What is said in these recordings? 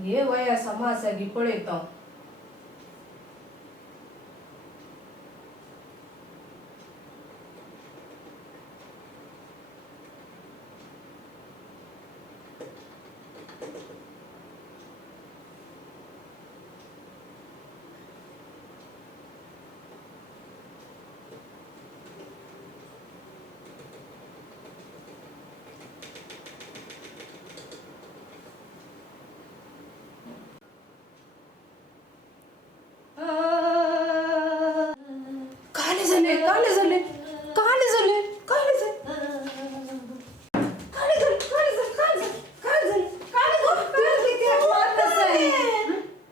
ये वया समासा गिपळेतो काले झाले काले झाले काले झाले काले झाले काले झाले काले झाले काले झाले काले झाले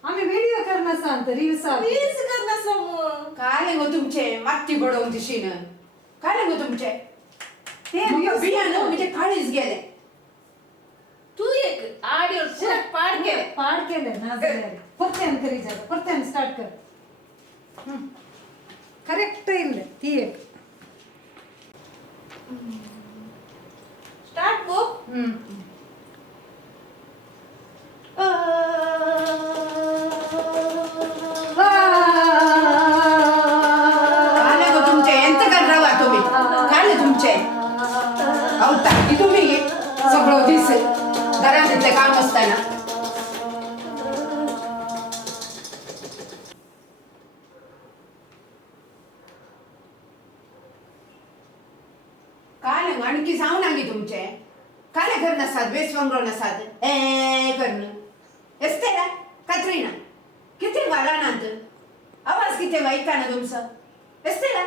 आम्ही व्हिडिओ करणार सांगतो रील्स करणार समोर काले गो तुमचे माती बडवून दिशीन काले गो तुमचे ते बियाणं म्हणजे काळीच गेले तू एक आडिओ पुरत पाड केलं ना परत्यान करी जा परत्यान स्टार्ट कर करेक्ट येईल ती एक स्टार्ट गो काले गो तुमचे ಎಂತ कररावा तुम्ही काले तुमचे औता की तुम्ही सगळं दिस घरातले काम असताना काले आणखी जाऊ नागी तुमचे काले घर नसात बेसवंगळ नसात ए करणं असते ना कत्रीना किती वाराणांत आवाज किती वाईटा ना तुमचं असते ना